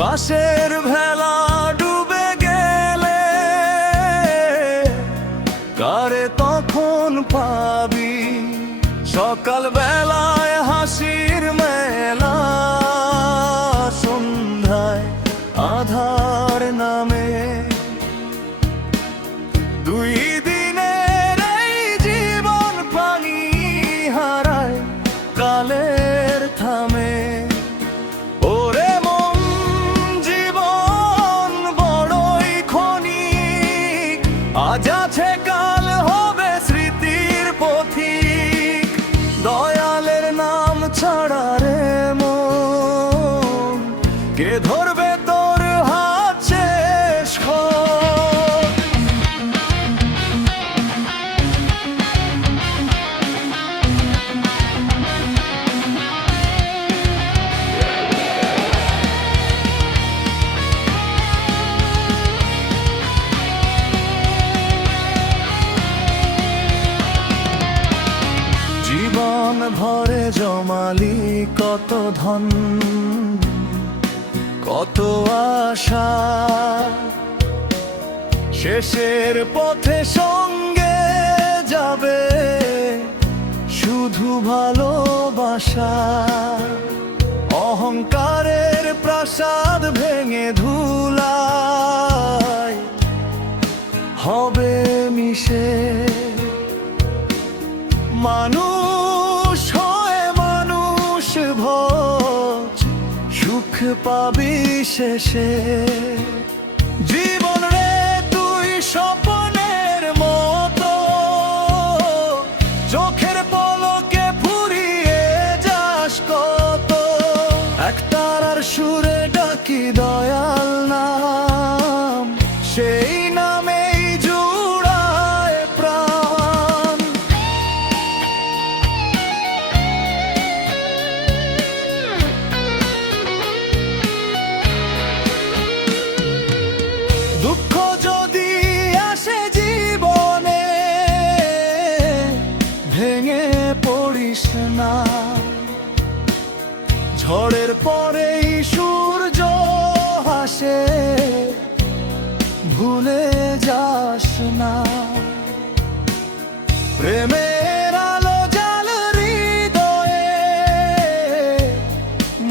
শ্বাসের ভেলা ডুবে গেলে কারে তখন পাবি? সকাল বেলায় হাসির মেলা, সন্ধ্যায় আধার নামে। দুই দিনের এই জীবন পানি হারায় কালের থামে। ওরে মন, জীবন বড়ই ক্ষণিক, আজ আছে কাল হবে স্মৃতির পথিক। দয়ালের নাম ছাড়া রে মন, কে ধরবে তোর হাত শেষ ক্ষণ? জীবন ভরে জমালি কত ধন, কত আশা, শেষের পথে সঙ্গে যাবে শুধু ভালোবাসা। অহংকারের প্রাসাদ ভেঙে ধুলায় হবে মিশে। মানুষ হয়ে মানুষ ভোজ, সুখ পাবি শেষে। জীবন রে তুই স্বপ্নের মতো, চোখের পলকে ফুরিয়ে যাস কত। একতারার সুরে ডাকি দয়াল নাম, সেই নামেই জুড়ায় প্রাণ। দুঃখ যদি আসে জীবনে, ভেঙে পড়িস না। ঝড়ের পরেই সূর্য হাসে, ভুলে যাস না। প্রেমের আলো জাল হৃদয়ে,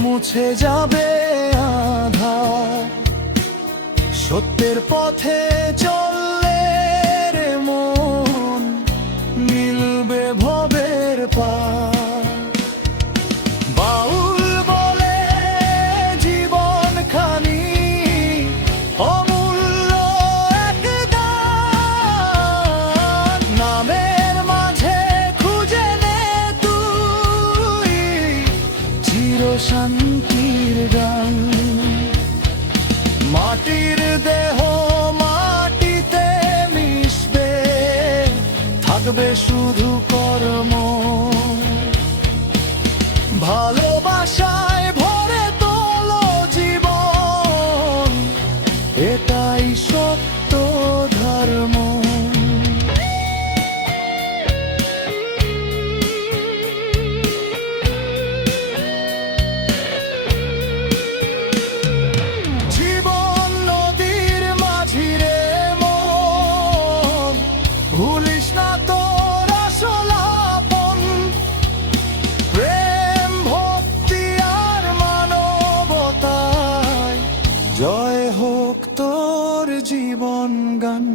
মুছে যাবে আঁধার। সত্যের পথে চললে রে মন, মিলবে ভবের পার। বাউল বলে জীবন খানি অমূল্য এক দান। নামের মাঝে খুঁজে নে তুই চির শান্তির গান। মাটির দেহ মাটিতে মিশবে, থাকবে শুধু কর্ম। ভালোবাসায় ভরে তোলো জীবন, এটাই সত্য ধর্ম। জীবন নদীর মাঝিরে মন, ভুলিস না তোর আসল আপন। প্রেম ভক্তি আর মানবতায় জয় হোক তোর জীবন গান।